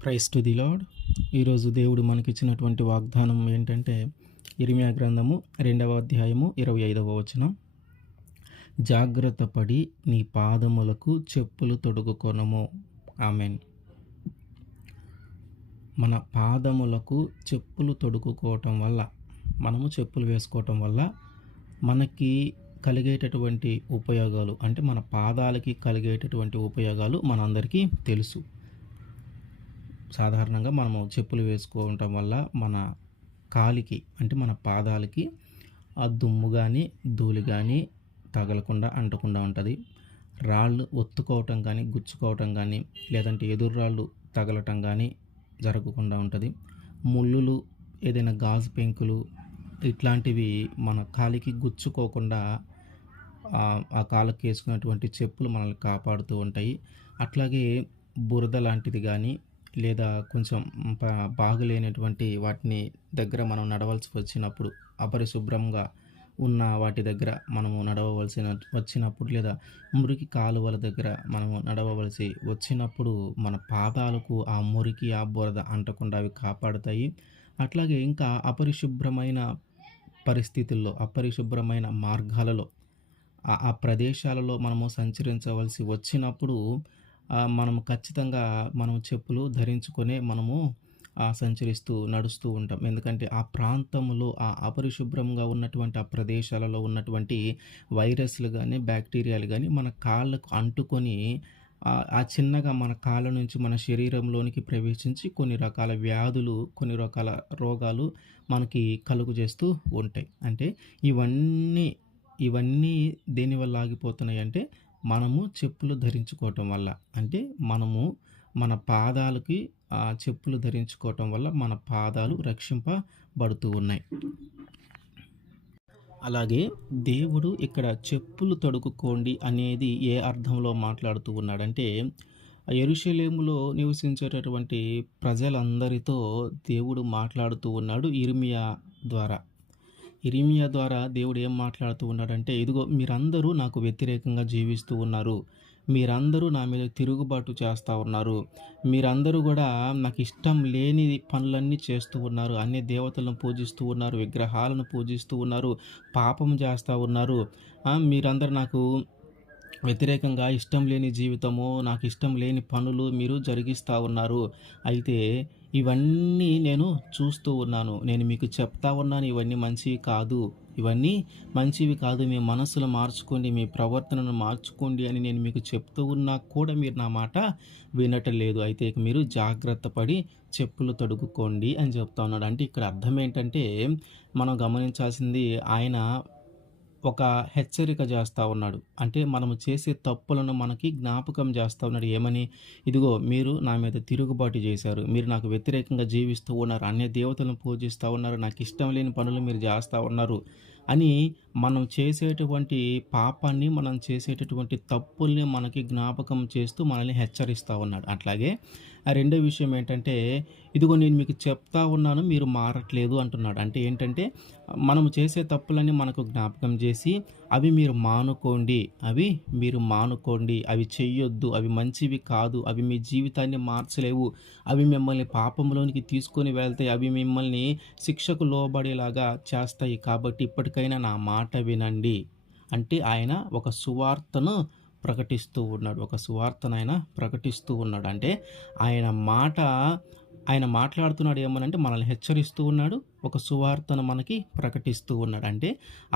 Praise to the lord. ఈరోజు దేవుడు మనకిచ్చినటువంటి వాగ్దానం ఏంటంటే, ఇర్మీయా గ్రంథము 2వ అధ్యాయము 25వ వచనం. జాగ్రత్త పడి నీ పాదములకు చెప్పులు తొడుగుకొనుము. ఆమెన్. మన పాదములకు చెప్పులు తొడుగుకోవటం వల్ల, మనము చెప్పులు వేసుకోవటం వల్ల మనకి కలిగేటటువంటి ఉపయోగాలు, అంటే మన పాదాలకి కలిగేటటువంటి ఉపయోగాలు మనందరికీ తెలుసు. సాధారణంగా మనము చెప్పులు వేసుకోవటం వల్ల మన కాలికి, అంటే మన పాదాలకి ఆ దుమ్ము కానీ ధూళి కానీ తగలకుండా అంటకుండా ఉంటుంది. రాళ్ళు ఒత్తుకోవటం కానీ గుచ్చుకోవటం కానీ, లేదంటే ఎదురు రాళ్ళు తగలటం కానీ జరగకుండా ఉంటుంది. ముళ్ళులు, ఏదైనా గాజు పెంకులు ఇట్లాంటివి మన కాలికి గుచ్చుకోకుండా ఆ కాళ్ళకి వేసుకున్నటువంటి చెప్పులు మనల్ని కాపాడుతూ ఉంటాయి. అట్లాగే బురద లాంటిది కానీ, లేదా కొంచెం బాగులేనటువంటి వాటిని దగ్గర మనం నడవలసి వచ్చినప్పుడు, అపరిశుభ్రంగా ఉన్న వాటి దగ్గర మనము వచ్చినప్పుడు, లేదా మురికి కాలువల దగ్గర మనము నడవవలసి వచ్చినప్పుడు మన పాదాలకు ఆ మురికి, ఆ బురద అంటకుండా అవి కాపాడుతాయి. అట్లాగే ఇంకా అపరిశుభ్రమైన పరిస్థితుల్లో, అపరిశుభ్రమైన మార్గాలలో, ఆ ప్రదేశాలలో మనము సంచరించవలసి వచ్చినప్పుడు మనము ఖచ్చితంగా చెప్పులు ధరించుకొనే మనము నడుస్తూ ఉంటాం. ఎందుకంటే ఆ ప్రాంతంలో ఆ అపరిశుభ్రంగా ఉన్నటువంటి ఆ ప్రదేశాలలో ఉన్నటువంటి వైరస్లు కానీ, బ్యాక్టీరియాలు కానీ మన కాళ్ళకు అంటుకొని ఆ చిన్నగా మన కాళ్ళ నుంచి మన శరీరంలోనికి ప్రవేశించి కొన్ని రకాల వ్యాధులు, కొన్ని రకాల రోగాలు మనకి కలుగు చేస్తూ ఉంటాయి. అంటే ఇవన్నీ దేనివల్ల ఆగిపోతున్నాయి అంటే, మనము చెప్పులు ధరించుకోవటం వల్ల. అంటే మనము మన పాదాలకి చెప్పులు ధరించుకోవటం వల్ల మన పాదాలు రక్షింపబడుతూ ఉన్నాయి. అలాగే దేవుడు ఇక్కడ చెప్పులు తొడుగుకోండి అనేది ఏ అర్థంలో మాట్లాడుతూ ఉన్నాడంటే, యెరూషలేములో నివసించేటటువంటి ప్రజలందరితో దేవుడు మాట్లాడుతూ ఉన్నాడు ఇర్మీయా ద్వారా. ఇర్మీయా ద్వారా దేవుడు ఏం మాట్లాడుతూ ఉన్నాడంటే, ఇదిగో మీరందరూ నాకు వ్యతిరేకంగా జీవిస్తూ ఉన్నారు, మీరందరూ నా మీద తిరుగుబాటు చేస్తూ ఉన్నారు, మీరందరూ కూడా నాకు ఇష్టం లేని పనులన్నీ చేస్తూ ఉన్నారు, అన్ని దేవతలను పూజిస్తూ ఉన్నారు, విగ్రహాలను పూజిస్తూ ఉన్నారు, పాపం చేస్తూ ఉన్నారు, మీరందరూ నాకు వ్యతిరేకంగా ఇష్టం లేని జీవితము, నాకు ఇష్టం లేని పనులు మీరు జరిగిస్తూ ఉన్నారు. అయితే ఇవన్నీ నేను చూస్తూ ఉన్నాను, నేను మీకు చెప్తా ఉన్నాను, ఇవన్నీ మంచివి కాదు, ఇవన్నీ మంచివి కాదు, మీ మనసులు మార్చుకోండి, మీ ప్రవర్తనను మార్చుకోండి అని నేను మీకు చెప్తూ ఉన్నా కూడా మీరు నా మాట వినటం లేదు. అయితే మీరు జాగ్రత్త పడి చెప్పులు తొడుగుకోండి అని చెప్తా ఉన్నాడు. అంటే ఇక్కడ అర్థం ఏంటంటే, మనం గమనించాల్సింది, ఆయన ఒక హెచ్చరిక చేస్తూ ఉన్నాడు. అంటే మనము చేసే తప్పులను మనకి జ్ఞాపకం చేస్తూ ఉన్నాడు. ఏమని? ఇదిగో మీరు నా మీద తిరుగుబాటు చేశారు, మీరు నాకు వ్యతిరేకంగా జీవిస్తూ ఉన్నారు, అన్య దేవతలను పూజిస్తూ ఉన్నారు, నాకు ఇష్టం లేని పనులు మీరు చేస్తూ ఉన్నారు అని మనం చేసేటువంటి పాపాన్ని, మనం చేసేటటువంటి తప్పుల్ని మనకి జ్ఞాపకం చేస్తూ మనల్ని హెచ్చరిస్తూ ఉన్నాడు. అట్లాగే రెండో విషయం ఏంటంటే, ఇదిగో నేను మీకు చెప్తా ఉన్నాను, మీరు మారట్లేదు అంటున్నాడు. అంటే ఏంటంటే, మనము చేసే తప్పులన్నీ మనకు జ్ఞాపకం చేసి అవి మీరు మానుకోండి, అవి చెయ్యొద్దు, అవి మంచివి కాదు, అవి మీ జీవితాన్ని మార్చలేవు, అవి మిమ్మల్ని పాపంలోనికి తీసుకొని వెళ్తాయి, అవి మిమ్మల్ని శిక్షకు లోబడేలాగా చేస్తాయి, కాబట్టి ఇప్పటికైనా నా మాట వినండి. అంటే ఆయన ఒక సువార్తను ప్రకటిస్తూ ఉన్నాడు, ఆయన ప్రకటిస్తూ ఉన్నాడు. అంటే ఆయన మాట్లాడుతున్నాడు ఏమనంటే, మనల్ని హెచ్చరిస్తూ ఉన్నాడు, ఒక సువార్తను మనకి ప్రకటిస్తూ ఉన్నాడు. అంటే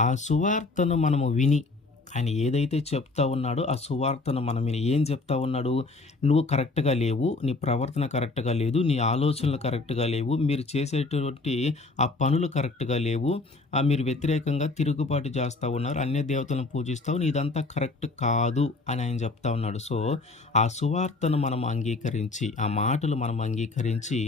ఆ సువార్తను మనము విని, ఆయన ఏదైతే చెప్తా ఉన్నాడో ఆ సువార్తను మనం విని ఏం చెప్తా ఉన్నాడు? నువ్వు కరెక్ట్గా లేవు, నీ ప్రవర్తన కరెక్ట్గా లేదు, నీ ఆలోచనలు కరెక్ట్గా లేవు, మీరు చేసేటువంటి ఆ పనులు కరెక్ట్గా లేవు, మీరు వ్యతిరేకంగా తిరుగుబాటు చేస్తూ ఉన్నారు, అన్య దేవతలను పూజిస్తావు, ఇదంతా కరెక్ట్ కాదు అని ఆయన చెప్తా ఉన్నాడు. సో ఆ సువార్తను మనం అంగీకరించి, ఆ మాటలు మనం అంగీకరించి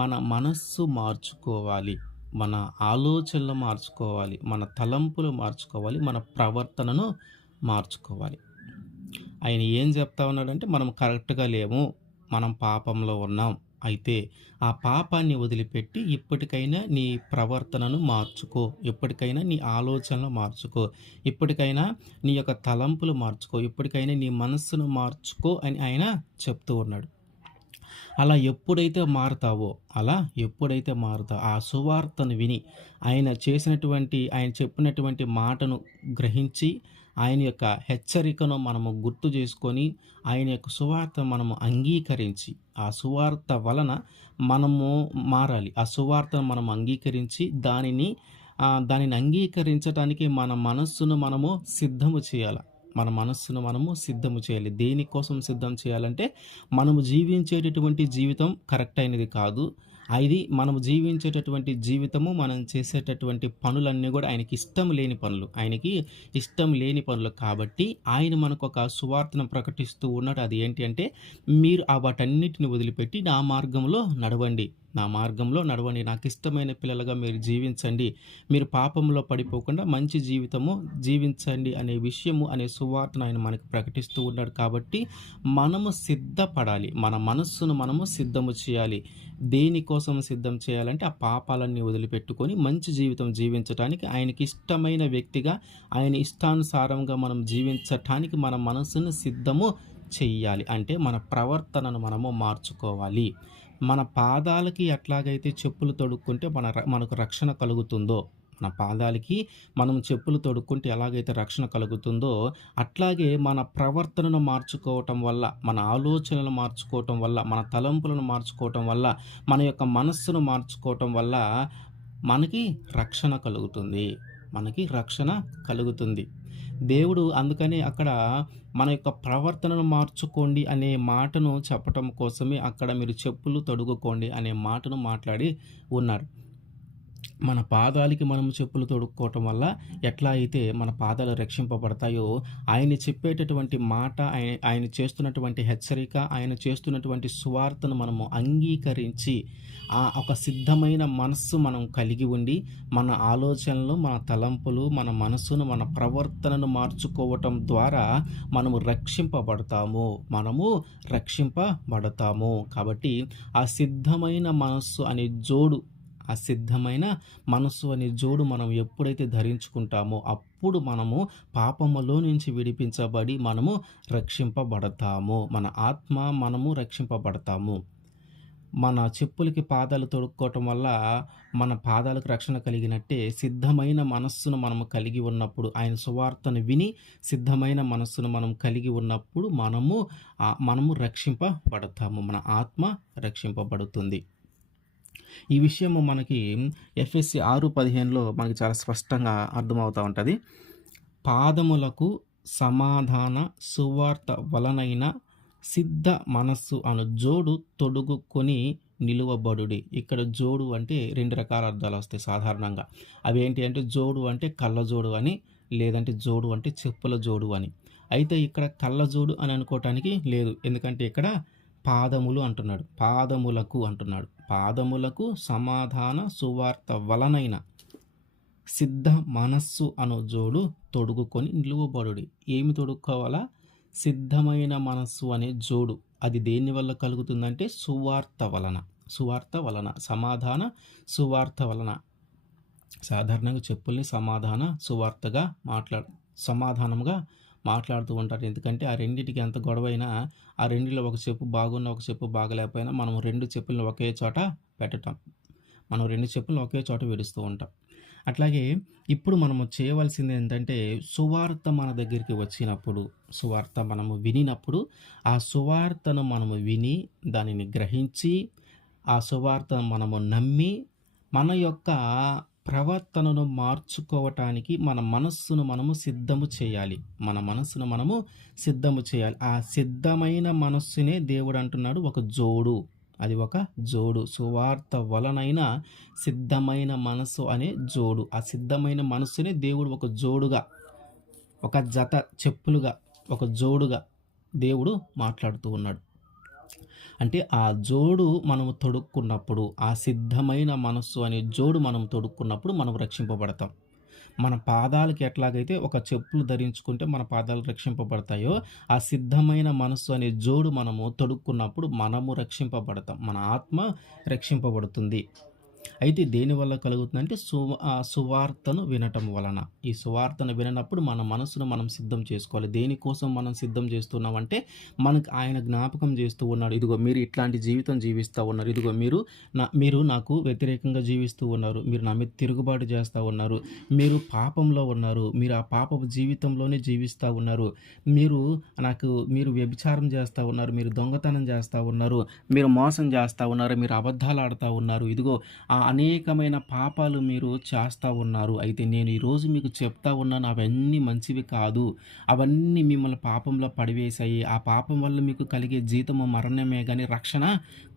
మన మనస్సు మార్చుకోవాలి, మన ఆలోచనలు మార్చుకోవాలి, మన తలంపులు మార్చుకోవాలి, మన ప్రవర్తనను మార్చుకోవాలి. ఆయన ఏం చెప్తా ఉన్నాడంటే, మనం కరెక్ట్గా లేము, మనం పాపంలో ఉన్నాం, అయితే ఆ పాపాన్ని వదిలిపెట్టి ఇప్పటికైనా నీ ప్రవర్తనను మార్చుకో, ఇప్పటికైనా నీ ఆలోచనలు మార్చుకో, ఇప్పటికైనా నీ యొక్క తలంపులు మార్చుకో, ఇప్పటికైనా నీ మనస్సును మార్చుకో అని ఆయన చెప్తూ ఉన్నాడు. అలా ఎప్పుడైతే మారతావో, అలా ఎప్పుడైతే మారతావో, ఆ సువార్తను విని, ఆయన చెప్పినటువంటి మాటను గ్రహించి, ఆయన యొక్క హెచ్చరికను మనము గుర్తు చేసుకొని, ఆయన యొక్క సువార్త మనము అంగీకరించి, ఆ సువార్త వలన మనము మారాలి. ఆ సువార్తను మనం అంగీకరించి, దానిని అంగీకరించటానికి మన మనస్సును మనము సిద్ధము చేయాల. మన మనస్సును మనము సిద్ధము చేయాలి. దేనికోసం సిద్ధం చేయాలంటే, మనము జీవించేటటువంటి జీవితం కరెక్ట్ అయినది కాదు. మనము జీవించేటటువంటి జీవితము, మనం చేసేటటువంటి పనులన్నీ గూడా ఆయనకి ఇష్టం లేని పనులు. ఆయనకి ఇష్టం లేని పనులు కాబట్టి, ఆయన మనకొక సువార్తను ప్రకటిస్తూ ఉన్నాడు. అది ఏంటి అంటే, మీరు వాటన్నిటిని వదిలిపెట్టి నా మార్గంలో నడవండి. నా మార్గంలో నడవండి. నాకిష్టమైన పిల్లలుగా మీరు జీవించండి. మీరు పాపంలో పడిపోకుండా మంచి జీవితము జీవించండి అనే విషయము, అనే సువార్తను ఆయన మనకు ప్రకటిస్తూ ఉన్నాడు కాబట్టి, మనము సిద్ధపడాలి. మన మనస్సును మనము సిద్ధము చేయాలి. దేనికోసం సిద్ధం చేయాలంటే, ఆ పాపాలన్నీ వదిలిపెట్టుకొని మంచి జీవితం జీవించటానికి, ఆయనకి ఇష్టమైన వ్యక్తిగా, ఆయన ఇష్టానుసారంగా మనం జీవించటానికి మన మనస్సును సిద్ధము చెయ్యాలి. అంటే మన ప్రవర్తనను మనము మార్చుకోవాలి. మన పాదాలకి ఎట్లాగైతే చెప్పులు తొడుక్కుంటే మనకు రక్షణ కలుగుతుందో, మన పాదాలకి మనం చెప్పులు తొడుక్కుంటే ఎలాగైతే రక్షణ కలుగుతుందో, అట్లాగే మన ప్రవర్తనను మార్చుకోవటం వల్ల, మన ఆలోచనలు మార్చుకోవటం వల్ల, మన తలంపులను మార్చుకోవటం వల్ల, మన యొక్క మనస్సును మార్చుకోవటం వల్ల మనకి రక్షణ కలుగుతుంది. మనకి రక్షణ కలుగుతుంది. దేవుడు అందుకని అక్కడ మన యొక్క ప్రవర్తనను మార్చుకోండి అనే మాటను చెప్పటం కోసమే అక్కడ మీరు చెప్పులు తొడుగుకోండి అనే మాటను మాట్లాడి ఉన్నారు. మన పాదాలకి మనము చెప్పులు తొడుక్కోవటం వల్ల ఎట్లా అయితే మన పాదాలు రక్షింపబడతాయో, ఆయన చెప్పేటటువంటి మాట, ఆయన చేస్తున్నటువంటి హెచ్చరిక, ఆయన చేస్తున్నటువంటి సువార్తను మనము అంగీకరించి, ఒక సిద్ధమైన మనస్సు మనం కలిగి ఉండి, మన ఆలోచనలు, మన తలంపులు, మన మనస్సును, మన ప్రవర్తనను మార్చుకోవటం ద్వారా మనము రక్షింపబడతాము. కాబట్టి ఆ సిద్ధమైన మనస్సు అనే జోడు, ఆ సిద్ధమైన మనస్సు అనే జోడు మనం ఎప్పుడైతే ధరించుకుంటామో, అప్పుడు మనము పాపములో నుంచి విడిపించబడి మనము రక్షింపబడతాము. మన ఆత్మ మనము రక్షింపబడతాము. మన చెప్పులకి పాదాలు తొడుక్కోవటం వల్ల మన పాదాలకు రక్షణ కలిగినట్టే, సిద్ధమైన మనస్సును మనము కలిగి ఉన్నప్పుడు, ఆయన సువార్తను విని సిద్ధమైన మనస్సును మనం కలిగి ఉన్నప్పుడు మనము రక్షింపబడతాము. మన ఆత్మ రక్షింపబడుతుంది. ఈ విషయము మనకి ఎఫ్ఎస్సి 6:15లో మనకి చాలా స్పష్టంగా అర్థమవుతూ ఉంటుంది. పాదములకు సమాధాన సువార్త వలనైన సిద్ధ మనస్సు అను జోడు తొడుగుకొని నిలువబడుడి. ఇక్కడ జోడు అంటే 2 రకాల అర్థాలు వస్తాయి సాధారణంగా. అవి ఏంటి అంటే, జోడు అంటే కళ్ళ జోడు అని, లేదంటే జోడు అంటే చెప్పుల జోడు అని. అయితే ఇక్కడ కళ్ళ జోడు అని అనుకోవటానికి లేదు. ఎందుకంటే ఇక్కడ పాదములు అంటున్నాడు, పాదములకు అంటున్నాడు. పాదములకు సమాధాన సువార్త వలనైన సిద్ధ మనస్సు అను జోడు తొడుగుకొని నిలువబడుడి. ఏమి తొడుక్కోవాలా? సిద్ధమైన మనస్సు అనే జోడు. అది దేని వల్ల కలుగుతుందంటే, సువార్త వలన, సమాధాన సువార్త వలన. సాధారణంగా చెప్పుల్ని సమాధానంగా మాట్లాడుతూ ఉంటారు. ఎందుకంటే ఆ రెండిటికి ఎంత గొడవైనా, ఆ రెండిలో ఒక చెప్పు బాగున్న, ఒక చెప్పు బాగలేకపోయినా, మనం 2 చెప్పులను ఒకే చోట పెట్టటం. మనం 2 చెప్పులను ఒకే చోట విడుస్తూ ఉంటాం. అట్లాగే ఇప్పుడు మనము చేయవలసింది ఏంటంటే, సువార్త మన దగ్గరికి వచ్చినప్పుడు, సువార్త మనము వినినప్పుడు, ఆ సువార్తను మనము విని, దానిని గ్రహించి, ఆ సువార్త మనము నమ్మి, మన యొక్క ప్రవర్తనను మార్చుకోవటానికి మన మనస్సును మనము సిద్ధము చేయాలి. ఆ సిద్ధమైన మనస్సునే దేవుడు అంటున్నాడు ఒక జోడు. అది ఒక జోడు. సువార్త వలనైన సిద్ధమైన మనస్సు అనే జోడు. ఆ సిద్ధమైన మనస్సునే దేవుడు ఒక జోడుగా, ఒక జత చెప్పులుగా, ఒక జోడుగా దేవుడు మాట్లాడుతూ ఉన్నాడు. అంటే ఆ జోడు మనము తొడుక్కున్నప్పుడు, ఆ సిద్ధమైన మనస్సు అనే జోడు మనం తొడుక్కున్నప్పుడు మనం రక్షింపబడతాం. మన పాదాలకి ఎట్లాగైతే ఒక చెప్పులు ధరించుకుంటే మన పాదాలు రక్షింపబడతాయో, ఆ సిద్ధమైన మనస్సు అనే జోడు మనము తొడుక్కున్నప్పుడు మనము రక్షింపబడతాం. మన ఆత్మ రక్షింపబడుతుంది. అయితే దేనివల్ల కలుగుతుందంటే సువార్తను వినటం వలన. ఈ సువార్తను విననప్పుడు మన మనసును మనం సిద్ధం చేసుకోవాలి. దేనికోసం మనం సిద్ధం చేస్తున్నామంటే, మనకు ఆయన జ్ఞాపకం చేస్తూ ఉన్నాడు. ఇదిగో మీరు ఇట్లాంటి జీవితం జీవిస్తా ఉన్నారు. ఇదిగో మీరు నాకు వ్యతిరేకంగా జీవిస్తూ ఉన్నారు. మీరు నా మీద తిరుగుబాటు చేస్తా ఉన్నారు. మీరు పాపంలో ఉన్నారు. మీరు ఆ పాపపు జీవితంలోనే జీవిస్తా ఉన్నారు. మీరు మీరు వ్యభిచారం చేస్తా ఉన్నారు. మీరు దొంగతనం చేస్తా ఉన్నారు. మీరు మోసం చేస్తా ఉన్నారు. మీరు అబద్ధాలు ఆడుతా ఉన్నారు. ఇదిగో అనేకమైన పాపాలు మీరు చేస్తా ఉన్నారు. అయితే నేను ఈరోజు మీకు చెప్తా ఉన్నాను అవన్నీ మంచివి కాదు. అవన్నీ మిమ్మల్ని పాపంలో పడివేశాయి. ఆ పాపం వల్ల మీకు కలిగే జీతము మరణమే గాని రక్షణ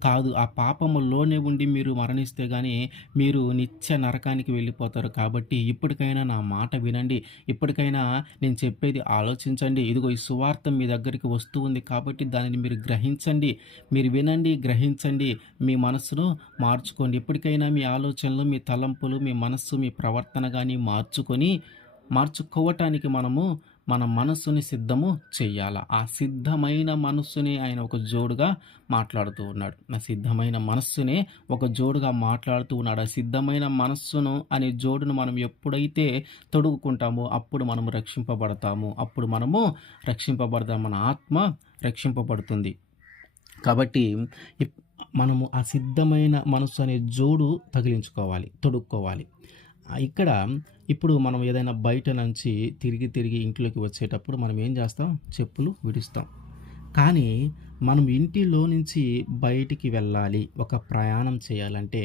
కాదు. ఆ పాపములోనే ఉండి మీరు మరణిస్తే గాని మీరు నిత్య నరకానికి వెళ్ళిపోతారు. కాబట్టి ఇప్పటికైనా నా మాట వినండి. ఇప్పటికైనా నేను చెప్పేది ఆలోచించండి. ఇదిగో ఈ సువార్త మీ దగ్గరికి వస్తూ ఉంది కాబట్టి దానిని మీరు గ్రహించండి. మీరు వినండి, గ్రహించండి. మీ మనస్సును మార్చుకోండి. ఎప్పటికైనా మీ ఆలోచనలు, మీ తలంపులు, మీ మనస్సు, మీ ప్రవర్తన గాని మార్చుకోవటానికి మన మనస్సుని సిద్ధము చెయ్యాల. ఆ సిద్ధమైన మనస్సుని ఆయన ఒక జోడుగా మాట్లాడుతూ ఉన్నాడు. ఆ సిద్ధమైన మనస్సునే ఒక జోడుగా మాట్లాడుతూ ఉన్నాడు. ఆ సిద్ధమైన మనస్సును అనే జోడును మనం ఎప్పుడైతే తొడుగుకుంటామో అప్పుడు మనము రక్షింపబడతాము. అప్పుడు మనము రక్షింపబడతాం. మన ఆత్మ రక్షింపబడుతుంది. కాబట్టి ఇప్ మనము ఆ సిద్ధమైన మనస్సు అనే జోడు తగిలించుకోవాలి, తొడుక్కోవాలి. ఇక్కడ ఇప్పుడు మనం ఏదైనా బయట నుంచి తిరిగి ఇంట్లోకి వచ్చేటప్పుడు మనం ఏం చేస్తాం? చెప్పులు విడుస్తాం. కానీ మనం ఇంటిలో నుంచి బయటికి వెళ్ళాలి, ఒక ప్రయాణం చేయాలంటే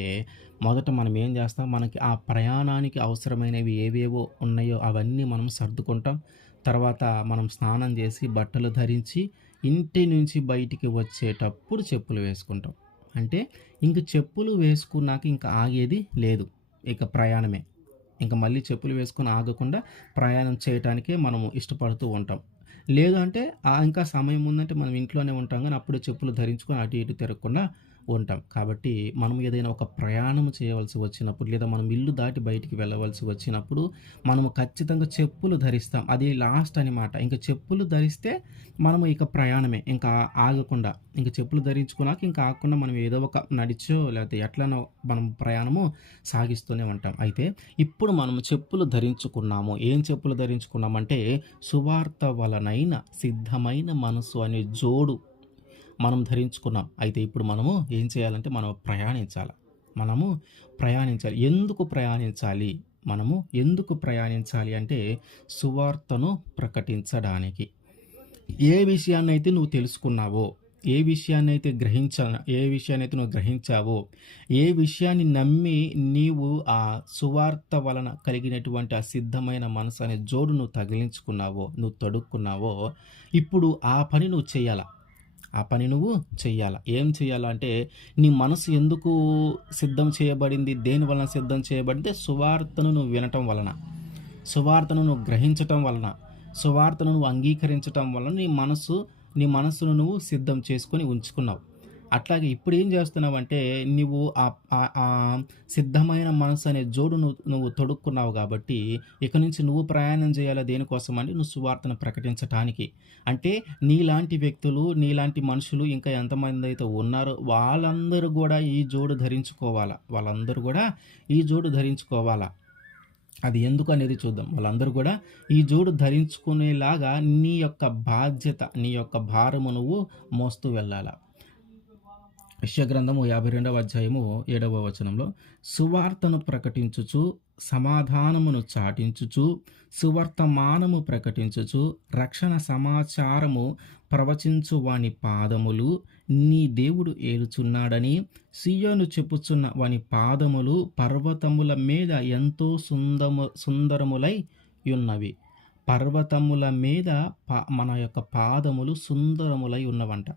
మొదట మనం ఏం చేస్తాం? మనకి ఆ ప్రయాణానికి అవసరమైనవి ఏవేవో ఉన్నాయో అవన్నీ మనం సర్దుకుంటాం. తర్వాత మనం స్నానం చేసి, బట్టలు ధరించి ఇంటి నుంచి బయటికి వచ్చేటప్పుడు చెప్పులు వేసుకుంటాం. అంటే ఇంక చెప్పులు వేసుకున్నాక ఇంక ఆగేది లేదు. ఇక ప్రయాణమే. ఇంక మళ్ళీ చెప్పులు వేసుకొని ఆగకుండా ప్రయాణం చేయటానికే మనము ఇష్టపడుతూ ఉంటాం. లేదు అంటే ఇంకా సమయం ఉందంటే మనం ఇంట్లోనే ఉంటాం గానీ అప్పుడు చెప్పులు ధరించుకొని అటు ఇటు తిరగకుండా ఉంటాం. కాబట్టి మనం ఏదైనా ఒక ప్రయాణం చేయవలసి వచ్చినప్పుడు లేదా మనం ఇల్లు దాటి బయటికి వెళ్ళవలసి వచ్చినప్పుడు మనము ఖచ్చితంగా చెప్పులు ధరిస్తాం. అది లాస్ట్ అనమాట. ఇంక చెప్పులు ధరిస్తే మనము ఇక ప్రయాణమే. ఇంకా ఆగకుండా ఇంక చెప్పులు ధరించుకున్నాక ఇంకా ఆగకుండా మనం ఏదో ఒక నడిచో లేకపోతే ఎట్లనో మనం ప్రయాణము సాగిస్తూనే ఉంటాం. అయితే ఇప్పుడు మనము చెప్పులు ధరించుకున్నాము. ఏం చెప్పులు ధరించుకున్నామంటే సువార్త వలనైన సిద్ధమైన మనసు అనే జోడు మనం ధరించుకున్నాం. అయితే ఇప్పుడు మనము ఏం చేయాలంటే మనము ప్రయాణించాలి. ఎందుకు ప్రయాణించాలి? మనము ఎందుకు ప్రయాణించాలి అంటే సువార్తను ప్రకటించడానికి. ఏ విషయాన్నైతే నువ్వు తెలుసుకున్నావో, ఏ విషయాన్నైతే నువ్వు గ్రహించావో, ఏ విషయాన్ని నమ్మి నీవు ఆ సువార్త వలన కలిగినటువంటి ఆ సిద్ధమైన మనసు అనే జోడు నువ్వు తగిలించుకున్నావో, నువ్వు తొడుక్కున్నావో, ఇప్పుడు ఆ పని నువ్వు చేయాల. ఆ పని నువ్వు చెయ్యాల. ఏం చెయ్యాలా అంటే నీ మనసు ఎందుకు సిద్ధం చేయబడింది? దేని వలన సిద్ధం చేయబడింది? సువార్తను నువ్వు వినటం వలన, సువార్తను నువ్వు గ్రహించటం వలన, సువార్తను నువ్వు అంగీకరించటం వలన నీ మనస్సును నువ్వు సిద్ధం చేసుకొని ఉంచుకున్నావు. అట్లాగే ఇప్పుడు ఏం చేస్తున్నావంటే నువ్వు సిద్ధమైన మనసు అనే జోడు నువ్వు తొడుక్కున్నావు కాబట్టి ఇక నుంచి నువ్వు ప్రయాణం చేయాలా దేనికోసం అంటే నువ్వు సువార్తను ప్రకటించటానికి. అంటే నీలాంటి వ్యక్తులు, నీలాంటి మనుషులు ఇంకా ఎంతమంది అయితే ఉన్నారో వాళ్ళందరూ కూడా ఈ జోడు ధరించుకోవాలా. అది ఎందుకు అనేది చూద్దాం. వాళ్ళందరూ కూడా ఈ జోడు ధరించుకునేలాగా నీ యొక్క బాధ్యత, నీ యొక్క భారము నువ్వు మోస్తూ వెళ్ళాలా. యెషయా గ్రంథము 52వ అధ్యాయము 7వ వచనంలో సువార్తను ప్రకటించుచు సమాధానమును చాటించుచు సువర్తమానము ప్రకటించుచు రక్షణ సమాచారము ప్రవచించు వాని పాదములు నీ దేవుడు ఏలుచున్నాడని సియోను చెప్పుచున్న వాని పాదములు పర్వతముల మీద ఎంతో సుందరములై ఉన్నవి. పర్వతముల మీద మన యొక్క పాదములు సుందరములై ఉన్నవంట.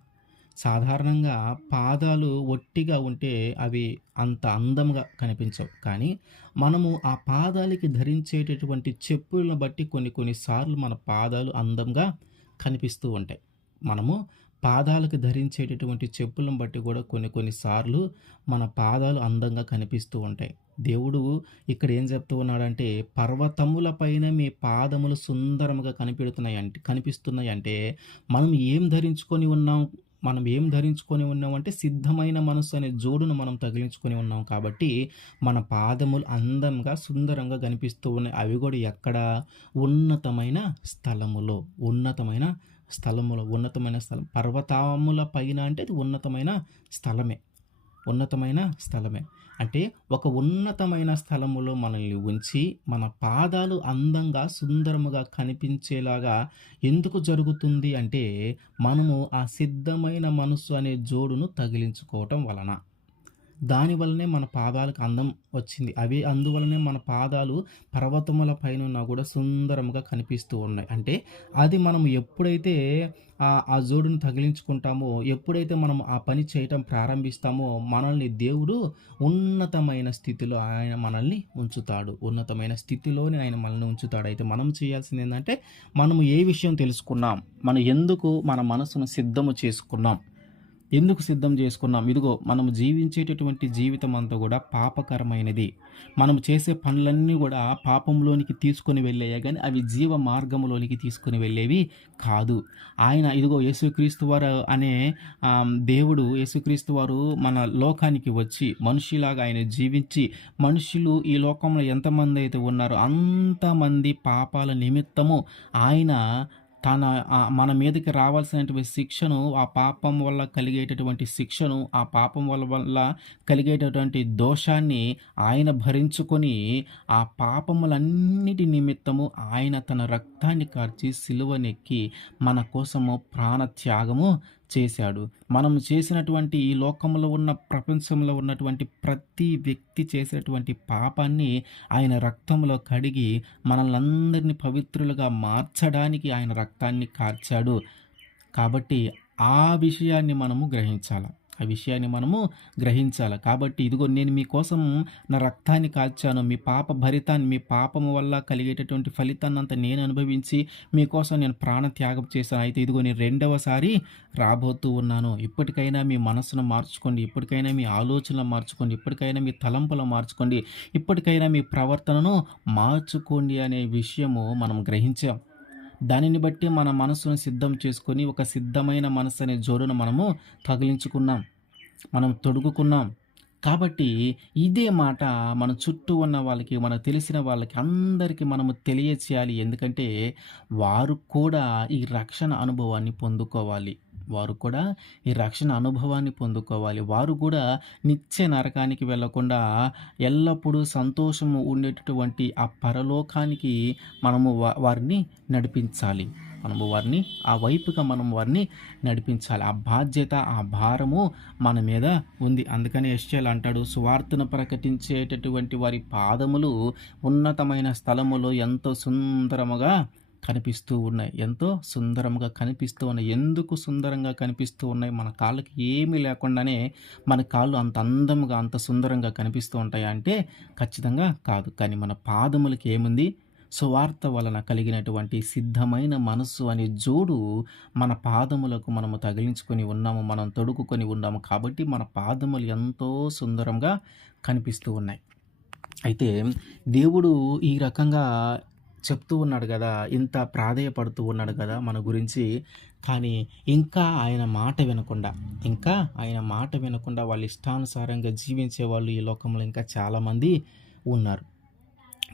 సాధారణంగా పాదాలు ఒట్టిగా ఉంటే అవి అంత అందంగా కనిపించవు. కానీ మనము ఆ పాదాలకి ధరించేటటువంటి చెప్పులను బట్టి కొన్ని సార్లు మన పాదాలు అందంగా కనిపిస్తూ ఉంటాయి. మనము పాదాలకు ధరించేటటువంటి చెప్పులను బట్టి కూడా కొన్ని సార్లు మన పాదాలు అందంగా కనిపిస్తూ ఉంటాయి. దేవుడు ఇక్కడ ఏం చెప్తూ ఉన్నాడంటే పర్వతముల పైన మీ పాదములు సుందరముగా కనిపిస్తున్నాయంటే మనం ఏం ధరించుకొని ఉన్నాం? మనం ఏం ధరించుకొని ఉన్నామంటే సిద్ధమైన మనస్సు అనే జోడును మనం తగిలించుకొని ఉన్నాం కాబట్టి మన పాదములు అందంగా, సుందరంగా కనిపిస్తూ ఉన్నాయి. అవి కూడా ఎక్కడ? ఉన్నతమైన స్థలములో. ఉన్నతమైన స్థలములో. ఉన్నతమైన స్థలం. పర్వతముల పైన అంటే అది ఉన్నతమైన స్థలమే. ఉన్నతమైన స్థలమే. అంటే ఒక ఉన్నతమైన స్థలములో మనల్ని ఉంచి, మన పాదాలు అందంగా, సుందరముగా కనిపించేలాగా ఎందుకు జరుగుతుంది అంటే, మనము ఆ సిద్ధమైన మనస్సు అనే జోడును తగిలించుకోవటం వలన. దానివల్లనే మన పాదాలకు అందం వచ్చింది. అందువలనే మన పాదాలు పర్వతముల పైనున్నా గూడా సుందరముగా కనిపిస్తూ ఉన్నాయి. అంటే అది మనం ఎప్పుడైతే ఆ జోడుని తగిలించుకుంటామో, ఎప్పుడైతే మనం ఆ పని చేయటం ప్రారంభిస్తామో, మనల్ని దేవుడు ఉన్నతమైన స్థితిలో ఆయన మనల్ని ఉంచుతాడు. ఉన్నతమైన స్థితిలోనే ఆయన మనల్ని ఉంచుతాడు. అయితే మనం చేయాల్సిందేందంటే, మనము ఏ విషయం తెలుసుకున్నాం? మనం ఎందుకు మన మనసును సిద్ధము చేసుకున్నాం? ఎందుకు సిద్ధం చేసుకున్నాం? ఇదిగో మనం జీవించేటటువంటి జీవితం అంతా గూడా పాపకరమైనది. మనం చేసే పనులన్నీ గూడా పాపంలోనికి తీసుకొని వెళ్ళేయే గానీ, అవి జీవ మార్గంలోనికి తీసుకొని వెళ్ళేవి కాదు. ఆయన ఇదిగో యేసుక్రీస్తు వారు అనే దేవుడు యేసుక్రీస్తు వారు మన లోకానికి వచ్చి, మనిషిలాగా ఆయన జీవించి, మనుషులు ఈ లోకంలో ఎంతమందైతే ఉన్నారో అంతమంది పాపాల నిమిత్తము ఆయన మన మీదకి రావాల్సినటువంటి శిక్షను, ఆ పాపం వల్ల కలిగేటటువంటి శిక్షను, ఆ పాపం వల్ల కలిగేటటువంటి దోషాన్ని ఆయన భరించుకొని, ఆ పాపములన్నిటి నిమిత్తము ఆయన తన రక్తాన్ని కార్చి సిలువనెక్కి మన కోసము ప్రాణత్యాగము చేశాడు. మనం చేసినటువంటి ఈ లోకంలో ఉన్న, ప్రపంచంలో ఉన్నటువంటి ప్రతి వ్యక్తి చేసేటువంటి పాపాన్ని ఆయన రక్తంలో కడిగి మనల్నందరినీ పవిత్రులుగా మార్చడానికి ఆయన రక్తాన్ని కార్చాడు. కాబట్టి ఆ విషయాన్ని మనము గ్రహించాల. ఆ విషయాన్ని మనము గ్రహించాల. కాబట్టి ఇదిగో నేను మీకోసం నా రక్తాన్ని కార్చాను. మీ పాప భరితాన్ని, మీ పాపము వల్ల కలిగేటటువంటి ఫలితాన్నంతా నేను అనుభవించి మీకోసం నేను ప్రాణత్యాగం చేశాను. అయితే ఇదిగో నేను రెండవసారి రాబోతూ ఉన్నాను. ఇప్పటికైనా మీ మనసును మార్చుకోండి. ఇప్పటికైనా మీ ఆలోచనలు మార్చుకోండి. ఇప్పటికైనా మీ తలంపులు మార్చుకోండి. ఇప్పటికైనా మీ ప్రవర్తనను మార్చుకోండి అనే విషయము మనం గ్రహించాం. దానిని బట్టి మన మనసును సిద్ధం చేసుకొని, ఒక సిద్ధమైన మనసు అనే జోడును మనము తగిలించుకున్నాం. మనం తొడుగుకున్నాం. కాబట్టి ఇదే మాట మన చుట్టూ ఉన్న వాళ్ళకి, మనకు తెలిసిన వాళ్ళకి అందరికీ మనము తెలియచేయాలి. ఎందుకంటే వారు కూడా ఈ రక్షణ అనుభవాన్ని పొందుకోవాలి. వారు కూడా ఈ రక్షణ అనుభవాన్ని పొందుకోవాలి. వారు కూడా నిత్య నరకానికి వెళ్ళకుండా ఎల్లప్పుడూ సంతోషము ఉండేటటువంటి ఆ పరలోకానికి మనము వారిని నడిపించాలి. మనము వారిని ఆ వైపుగా మనం వారిని నడిపించాలి. ఆ బాధ్యత, ఆ భారము మన మీద ఉంది. అందుకని యెషయాలు అంటాడు, సువార్తను ప్రకటించేటటువంటి వారి పాదములు ఉన్నతమైన స్థలములో ఎంతో సుందరముగా కనిపిస్తూ ఉన్నాయి. ఎంతో సుందరంగా కనిపిస్తూ ఉన్నాయి. ఎందుకు సుందరంగా కనిపిస్తూ ఉన్నాయి? మన కాళ్ళకి ఏమీ లేకుండానే మన కాళ్ళు అంత అందంగా, అంత సుందరంగా కనిపిస్తూ ఉంటాయా అంటే ఖచ్చితంగా కాదు. కానీ మన పాదములకి ఏముంది? సువార్త వలన కలిగినటువంటి సిద్ధమైన మనస్సు అనే జోడు మన పాదములకు మనము తగిలించుకొని ఉన్నాము. మనం తొడుగుకొని ఉన్నాము. కాబట్టి మన పాదములు ఎంతో సుందరంగా కనిపిస్తూ ఉన్నాయి. అయితే దేవుడు ఈ రకంగా చెప్తూ ఉన్నాడు గదా! ఇంత ప్రాధేయపడుతూ ఉన్నాడు గదా మన గురించి. కానీ ఇంకా ఆయన మాట వినకుండా వాళ్ళ ఇష్టానుసారంగా జీవించేవాళ్ళు ఈ లోకంలో ఇంకా చాలామంది ఉన్నారు.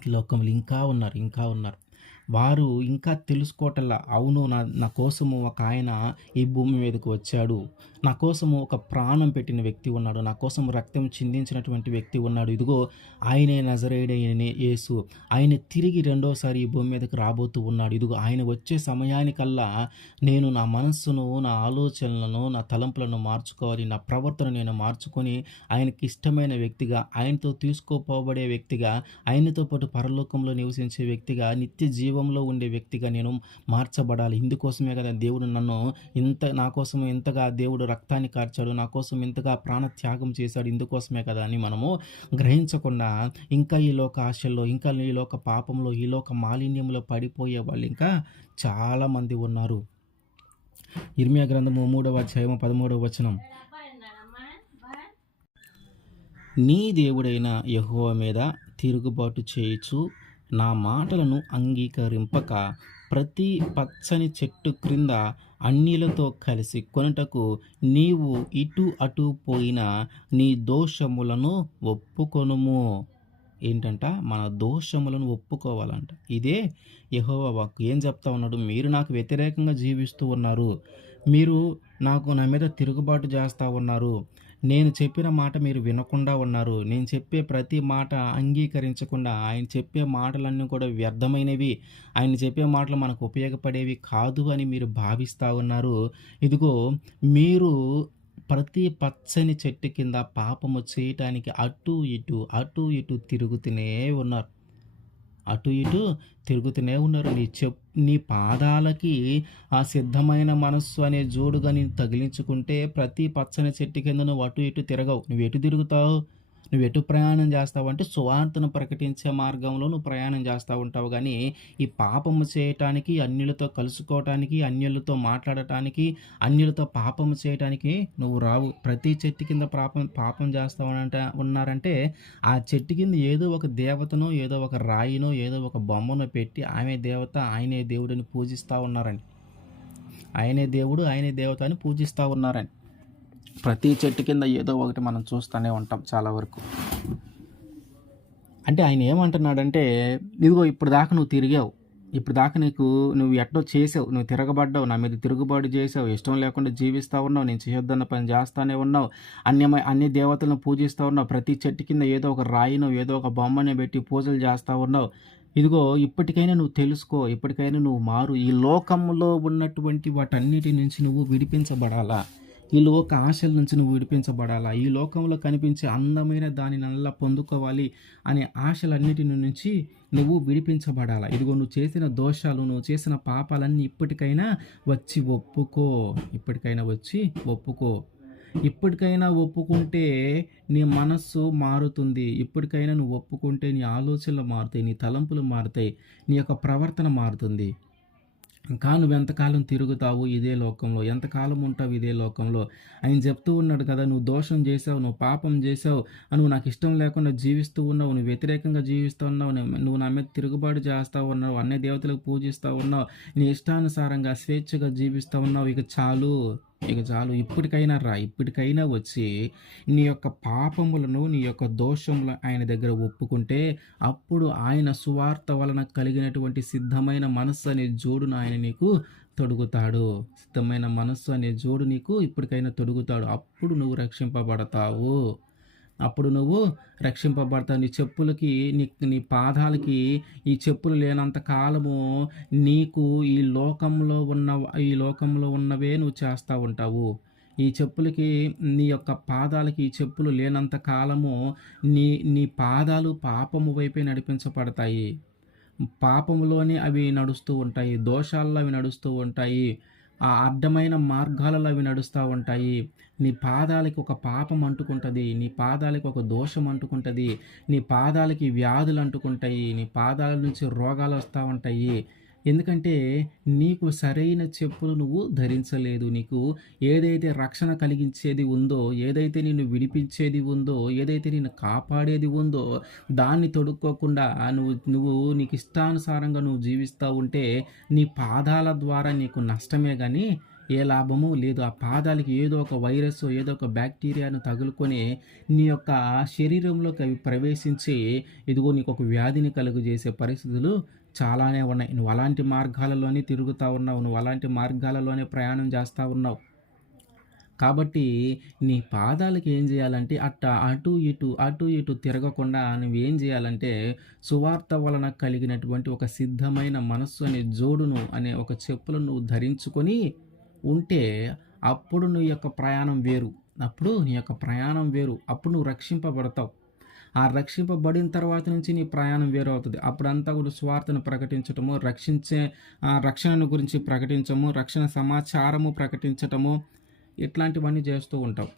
ఈ లోకంలో ఇంకా ఉన్నారు. వారు ఇంకా తెలుసుకోవటంలా, అవును నా కోసము ఒక ఆయన ఈ భూమి మీదకి వచ్చాడు. నా కోసము ఒక ప్రాణం పెట్టిన వ్యక్తి ఉన్నాడు. నా కోసం రక్తం చిందించినటువంటి వ్యక్తి ఉన్నాడు. ఇదిగో ఆయనే నజరేయుడైన యేసు. ఆయన తిరిగి రెండోసారి ఈ భూమి మీదకి రాబోతూ ఉన్నాడు. ఇదిగో ఆయన వచ్చే సమయానికల్లా నేను నా మనస్సును, నా ఆలోచనలను, నా తలంపులను మార్చుకోవాలి. నా ప్రవర్తన నేను మార్చుకొని ఆయనకి ఇష్టమైన వ్యక్తిగా, ఆయనతో తీసుకుపోబడే వ్యక్తిగా, ఆయనతో పాటు పరలోకంలో నివసించే వ్యక్తిగా, నిత్య జీవంలో ఉండే వ్యక్తిగా నేను మార్చబడాలి. ఇందుకోసమే కదా దేవుడు నన్ను నా కోసం ఇంతగా దేవుడు రక్తాన్ని కార్చాడు. నా కోసం ఇంతగా ప్రాణత్యాగం చేశాడు. ఇందుకోసమే కదా అని మనము గ్రహించకుండా ఇంకా ఈ లోక ఆశల్లో, ఇంకా ఈ లోక పాపంలో, ఈ లోక మాలిన్యంలో పడిపోయే వాళ్ళు ఇంకా చాలామంది ఉన్నారు. ఇర్మియా గ్రంథము 3వ అధ్యాయము 13వ వచనం, నీ దేవుడైన యెహోవా మీద తిరుగుబాటు చేయుచు నా మాటలను అంగీకరింపక ప్రతి పచ్చని చెట్టు క్రింద అన్యులతో కలిసి కొనుటకు నీవు ఇటు అటు పోయిన నీ దోషములను ఒప్పుకొనుము. ఏంటంట? మన దోషములను ఒప్పుకోవాలంట. ఇదే యెహోవా వాక్కు. ఏం చెప్తా ఉన్నాడు? మీరు నాకు వ్యతిరేకంగా జీవిస్తూ ఉన్నారు. మీరు నా మీద తిరుగుబాటు చేస్తా ఉన్నారు. నేను చెప్పిన మాట మీరు వినకుండా ఉన్నారు. నేను చెప్పే ప్రతి మాట అంగీకరించకుండా, ఆయన చెప్పే మాటలన్నీ కూడా వ్యర్థమైనవి. ఆయన చెప్పే మాటలు మనకు ఉపయోగపడేవి కాదు అని మీరు భావిస్తా ఉన్నారు. ఇదిగో మీరు ప్రతి పచ్చని చెట్టు కింద పాపము చేయటానికి అటు ఇటు తిరుగుతూనే ఉన్నారు. అటు ఇటు తిరుగుతూనే ఉన్నారు. నీ పాదాలకి ఆ సిద్ధమైన మనస్సు అనే జోడుగా నేను తగిలించుకుంటే ప్రతి పచ్చని చెట్టు కింద నువ్వు అటు ఇటు తిరగవు. నువ్వెటు తిరుగుతావు? నువ్వెటు ప్రయాణం చేస్తావంటే సువార్తను ప్రకటించే మార్గంలో నువ్వు ప్రయాణం చేస్తా ఉంటావు గానీ, ఈ పాపము చేయటానికి, అన్యులతో కలుసుకోవటానికి, అన్యులతో మాట్లాడటానికి, అన్యులతో పాపము చేయటానికి నువ్వు రావు. ప్రతి చెట్టు కింద పాపం పాపం ఉన్నారంటే, ఆ చెట్టు కింద ఏదో ఒక దేవతనో, ఏదో ఒక రాయినో, ఏదో ఒక బొమ్మనో పెట్టి ఆమె దేవత, ఆయనే దేవుడని పూజిస్తా ఉన్నారండి. ఆయనే దేవుడు, ఆయనే దేవత అని పూజిస్తా ఉన్నారండి. ప్రతి చెట్టు కింద ఏదో ఒకటి మనం చూస్తూనే ఉంటాం చాలా వరకు. అంటే ఆయన ఏమంటున్నాడంటే, ఇదిగో ఇప్పటిదాకా నువ్వు తిరిగావు. ఇప్పటిదాకా నువ్వు ఎటో చేసావు. నువ్వు తిరగబడ్డావు. నా మీద తిరుగుబాటు చేసావు. ఇష్టం లేకుండా జీవిస్తా ఉన్నావు. నేను చేయొద్దన్న పని చేస్తానే ఉన్నావు. అన్ని దేవతలను పూజిస్తా ఉన్నావు. ప్రతి చెట్టు కింద ఏదో ఒక రాయినో, ఏదో ఒక బొమ్మనో పెట్టి పూజలు చేస్తా ఉన్నావు. ఇదిగో ఇప్పటికైనా నువ్వు తెలుసుకో. ఇప్పటికైనా నువ్వు మారు. ఈ లోకంలో ఉన్నటువంటి వాటన్నిటి నుంచి నువ్వు విడిపించబడాలా. ఈ లోక ఆశల నుంచి నువ్వు విడిపించబడాలా. ఈ లోకంలో కనిపించే అందమైన దానినల్లా పొందుకోవాలి అనే ఆశలన్నిటి నుంచి నువ్వు విడిపించబడాలా. ఇదిగో నువ్వు చేసిన దోషాలు, నువ్వు చేసిన పాపాలన్నీ ఇప్పటికైనా వచ్చి ఒప్పుకో. ఇప్పటికైనా వచ్చి ఒప్పుకో. ఇప్పటికైనా ఒప్పుకుంటే నీ మనస్సు మారుతుంది. ఇప్పటికైనా నువ్వు ఒప్పుకుంటే నీ ఆలోచనలు మారుతాయి, నీ తలంపులు మారుతాయి, నీ యొక్క ప్రవర్తన మారుతుంది. ఇంకా నువ్వెంతకాలం తిరుగుతావు ఇదే లోకంలో, ఎంతకాలం ఉంటావు ఇదే లోకంలో. ఆయన చెప్తూ ఉన్నాడు కదా, నువ్వు దోషం చేసావు, నువ్వు పాపం చేసావు, నువ్వు నాకు ఇష్టం లేకుండా జీవిస్తూ ఉన్నావు, నువ్వు వ్యతిరేకంగా జీవిస్తూ ఉన్నావు, నువ్వు నా మీద తిరుగుబాటు చేస్తూ ఉన్నావు, అన్ని దేవతలకు పూజిస్తూ ఉన్నావు, నీ ఇష్టానుసారంగా స్వేచ్ఛగా జీవిస్తూ ఉన్నావు. ఇక చాలు. ఇప్పటికైనా వచ్చి నీ యొక్క పాపములను, నీ యొక్క దోషములు ఆయన దగ్గర ఒప్పుకుంటే, అప్పుడు ఆయన సువార్త వలన కలిగినటువంటి సిద్ధమైన మనస్సు అనే జోడును ఆయన నీకు తొడుగుతాడు. సిద్ధమైన మనస్సు అనే జోడు నీకు ఇప్పటికైనా తొడుగుతాడు. అప్పుడు నువ్వు రక్షింపబడతావు. నీ చెప్పులకి, నీ పాదాలకి ఈ చెప్పులు లేనంత కాలము నీకు ఈ లోకంలో ఉన్నవే నువ్వు చేస్తూ ఉంటావు. ఈ చెప్పులకి, నీ యొక్క పాదాలకి ఈ చెప్పులు లేనంత కాలము నీ నీ పాదాలు పాపము వైపే నడిపించబడతాయి. పాపములోనే అవి నడుస్తూ ఉంటాయి. దోషాల్లో అవి నడుస్తూ ఉంటాయి. ఆ అడ్డమైన మార్గాలలో అవి నడుస్తూ ఉంటాయి. నీ పాదాలకి ఒక పాపం అంటుకుంటుంది. నీ పాదాలకి ఒక దోషం అంటుకుంటుంది. నీ పాదాలకి వ్యాధులు అంటుకుంటాయి. నీ పాదాల నుంచి రోగాలు వస్తూ ఉంటాయి. ఎందుకంటే నీకు సరైన చెప్పులు నువ్వు ధరించలేదు. నీకు ఏదైతే రక్షణ కలిగించేది ఉందో, ఏదైతే నిన్ను విడిపించేది ఉందో, ఏదైతే నిన్ను కాపాడేది ఉందో దాన్ని తొడుక్కోకుండా నువ్వు నీకు ఇష్టానుసారంగా నువ్వు జీవిస్తూ ఉంటే నీ పాదాల ద్వారా నీకు నష్టమే కానీ ఏ లాభము లేదు. ఆ పాదాలకి ఏదో ఒక వైరస్, ఏదో ఒక బ్యాక్టీరియాను తగులుకొని నీ యొక్క శరీరంలోకి అవి ప్రవేశించి ఇదిగో నీకు ఒక వ్యాధిని కలుగజేసే పరిస్థితులు చాలానే ఉన్నాయి. నువ్వు అలాంటి మార్గాలలోనే తిరుగుతూ ఉన్నావు. నువ్వు అలాంటి మార్గాలలోనే ప్రయాణం చేస్తూ ఉన్నావు. కాబట్టి నీ పాదాలకు ఏం చేయాలంటే అటు ఇటు తిరగకుండా నువ్వేం చేయాలంటే సువార్త వలన కలిగినటువంటి ఒక సిద్ధమైన మనస్సు అనే జోడును అనే ఒక చెప్పులను నువ్వు ధరించుకొని ఉంటే అప్పుడు నీ యొక్క ప్రయాణం వేరు. అప్పుడు నువ్వు రక్షింపబడతావు. ఆ రక్షింపబడిన తర్వాత నుంచి నీ ప్రయాణం వేరవుతుంది. అప్పుడంతా కూడా సువార్తను ప్రకటించటము, రక్షణను గురించి ప్రకటించము, రక్షణ సమాచారము ప్రకటించటము, ఇట్లాంటివన్నీ చేస్తూ ఉంటావు.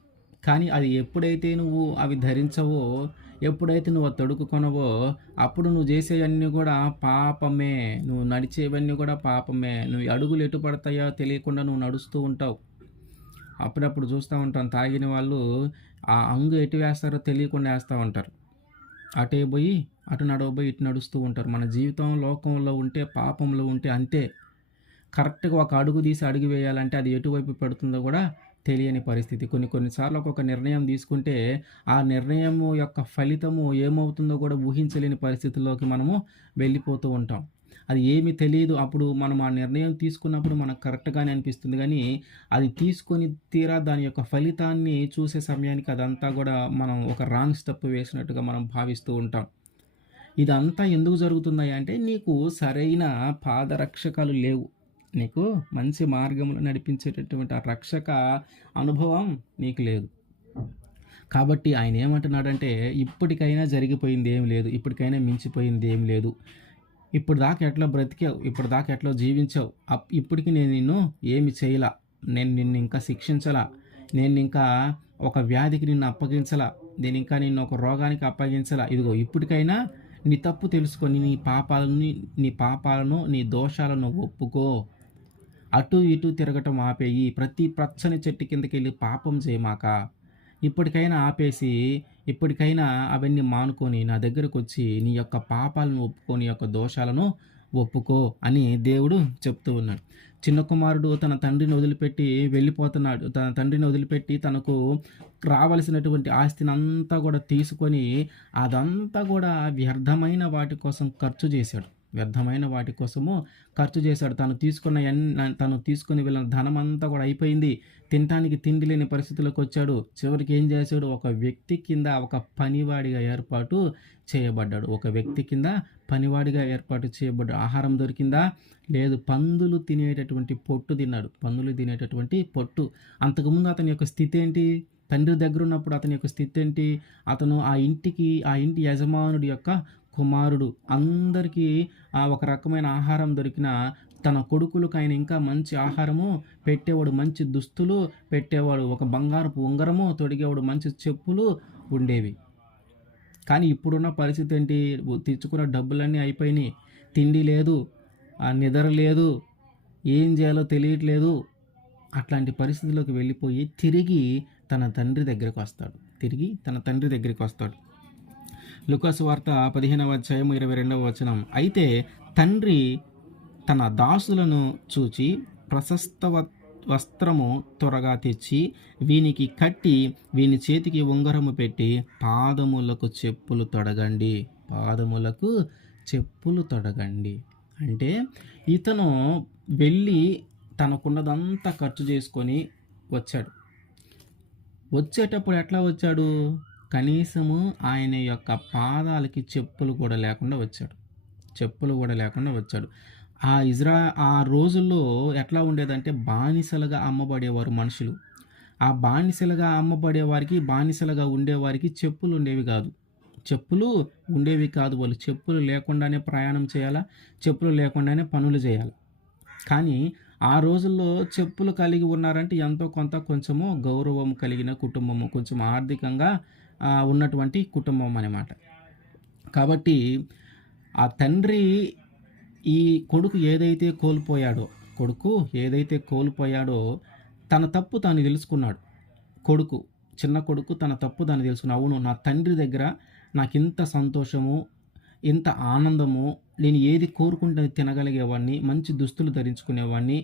కానీ అది ఎప్పుడైతే నువ్వు అవి ధరించవో, ఎప్పుడైతే నువ్వు తొడుక్కుకొనవో, అప్పుడు నువ్వు చేసేవన్నీ కూడా పాపమే. నువ్వు నడిచేవన్నీ కూడా పాపమే. నువ్వు అడుగులు ఎటు పడతాయో తెలియకుండా నువ్వు నడుస్తూ ఉంటావు. అప్పుడప్పుడు చూస్తూ ఉంటాం, తాగిన వాళ్ళు ఆ అంగు ఎటు వేస్తారో తెలియకుండా వేస్తూ ఉంటారు. అటే పోయి అటు నడవబోయి ఇటు నడుస్తూ ఉంటారు. మన జీవితం లోకంలో ఉంటే, పాపంలో ఉంటే అంతే. కరెక్ట్‌గా ఒక అడుగు తీసి అడుగు వేయాలంటే అది ఎటువైపు పడుతుందో గూడా తెలియని పరిస్థితి. కొన్ని కొన్ని సార్లు ఒక్కొక్క నిర్ణయం తీసుకుంటే, ఆ నిర్ణయము యొక్క ఫలితము ఏమవుతుందో కూడా ఊహించలేని పరిస్థితుల్లోకి మనము వెళ్ళిపోతూ ఉంటాం. అది ఏమి తెలీదు. అప్పుడు మనం ఆ నిర్ణయం తీసుకున్నప్పుడు మనకు కరెక్ట్‌గానే అనిపిస్తుంది గానీ, అది తీసుకొని తీరా దాని యొక్క ఫలితాన్ని చూసే సమయానికి అదంతా గూడా మనం ఒక రాంగ్ స్టెప్ వేసినట్టుగా మనం భావిస్తూ ఉంటాం. ఇదంతా ఎందుకు జరుగుతున్నాయి అంటే, నీకు సరైన పాదరక్షకాలు లేవు. నీకు మంచి మార్గంలో నడిపించేటటువంటి ఆ రక్షక అనుభవం నీకు లేదు. కాబట్టి ఆయనేమంటున్నాడంటే, ఇప్పటికైనా జరిగిపోయిందేమి లేదు. ఇప్పటికైనా మించిపోయిందేమి లేదు. ఇప్పటిదాకా ఎట్లా బ్రతికావు, ఇప్పటిదాకా ఎట్లా జీవించావు, ఇప్పటికి నేను నిన్ను ఏమి చేయలా. నేను నిన్నింకా శిక్షించలా. నేనింకా ఒక వ్యాధికి నిన్ను అప్పగించలా. నేనింకా నిన్ను ఒక రోగానికి అప్పగించలా. ఇదిగో ఇప్పటికైనా నీ తప్పు తెలుసుకొని నీ పాపాలను, నీ దోషాలను ఒప్పుకో. అటు ఇటు తిరగటం ఆపేయి. ప్రతి పచ్చని చెట్టు కిందకెళ్ళి పాపం చేయమాక. ఇప్పటికైనా ఆపేసి, ఇప్పటికైనా అవన్నీ మానుకొని నా దగ్గరకొచ్చి నీ యొక్క పాపాలను ఒప్పుకో, నీ యొక్క దోషాలను ఒప్పుకో అని దేవుడు చెప్తూ ఉన్నాడు. చిన్న కుమారుడు తన తండ్రిని వదిలిపెట్టి వెళ్ళిపోతున్నాడు. తన తండ్రిని వదిలిపెట్టి తనకు రావలసినటువంటి ఆస్తినంతా కూడా తీసుకొని, అదంతా కూడా వ్యర్థమైన వాటి కోసం ఖర్చు చేశాడు. వ్యర్థమైన వాటి కోసము ఖర్చు చేశాడు. తను తీసుకొని వెళ్ళిన ధనమంతా కూడా అయిపోయింది. తినటానికి తిండి లేని పరిస్థితుల్లోకొచ్చాడు. చివరికి ఏం చేశాడు? ఒక వ్యక్తి కింద ఒక పనివాడిగా ఏర్పాటు చేయబడ్డాడు. ఒక వ్యక్తి కింద పనివాడిగా ఏర్పాటు చేయబడ్డాడు. ఆహారం దొరికిందా? లేదు. పందులు తినేటటువంటి పొట్టు తిన్నాడు. పందులు తినేటటువంటి పొట్టు. అంతకుముందు అతని యొక్క స్థితి ఏంటి? తండ్రి దగ్గరున్నప్పుడు అతని యొక్క స్థితి ఏంటి? అతను ఆ ఇంటి యజమానుడి యొక్క కుమారుడు. అందరికీ ఒక రకమైన ఆహారం దొరికినా తన కొడుకులకు ఆయన ఇంకా మంచి ఆహారము పెట్టేవాడు. మంచి దుస్తులు పెట్టేవాడు. ఒక బంగారపు ఉంగరము తొడిగేవాడు. మంచి చెప్పులు ఉండేవి. కానీ ఇప్పుడున్న పరిస్థితి ఏంటి? తెచ్చుకున్న డబ్బులన్నీ అయిపోయినాయి. తిండి లేదు. నిద్ర లేదు. ఏం చేయాలో తెలియట్లేదు. అట్లాంటి పరిస్థితిలోకి వెళ్ళిపోయి తిరిగి తన తండ్రి దగ్గరికి వస్తాడు. లూకాసు వార్త 15వ అధ్యాయము 22వ వచనం. అయితే తండ్రి తన దాసులను చూచి ప్రశస్త వస్త్రము త్వరగా తెచ్చి వీనికి కట్టి వీని చేతికి ఉంగరము పెట్టి పాదములకు చెప్పులు తొడగండి. అంటే ఇతను వెళ్ళి తనకున్నదంతా ఖర్చు చేసుకొని వచ్చాడు. వచ్చేటప్పుడు ఎట్లా వచ్చాడు? కనీసము ఆయన యొక్క పాదాలకి చెప్పులు కూడా లేకుండా వచ్చాడు. ఆ రోజుల్లో ఎట్లా ఉండేదంటే బానిసలుగా అమ్మబడేవారు మనుషులు. ఆ బానిసలుగా అమ్మబడేవారికి, బానిసలుగా ఉండేవారికి చెప్పులు ఉండేవి కాదు. వాళ్ళు చెప్పులు లేకుండానే ప్రయాణం చేయాలా, చెప్పులు లేకుండానే పనులు చేయాలి. కానీ ఆ రోజుల్లో చెప్పులు కలిగి ఉన్నారంటే ఎంతో కొంత కొంచెము గౌరవం కలిగిన కుటుంబము, కొంచెం ఆర్థికంగా ఉన్నటువంటి కుటుంబం అన్నమాట. కాబట్టి ఆ తండ్రి ఈ కొడుకు ఏదైతే కోల్పోయాడో తన తప్పు తాను తెలుసుకున్నాడు. చిన్న కొడుకు తన తప్పు తాను తెలుసుకున్నాడు. అవును, నా తండ్రి దగ్గర నాకింత సంతోషము, ఇంత ఆనందము, నేను ఏది కోరుకుంటే తినగలిగేవాడిని, మంచి దుస్తులు ధరించుకునేవాడిని.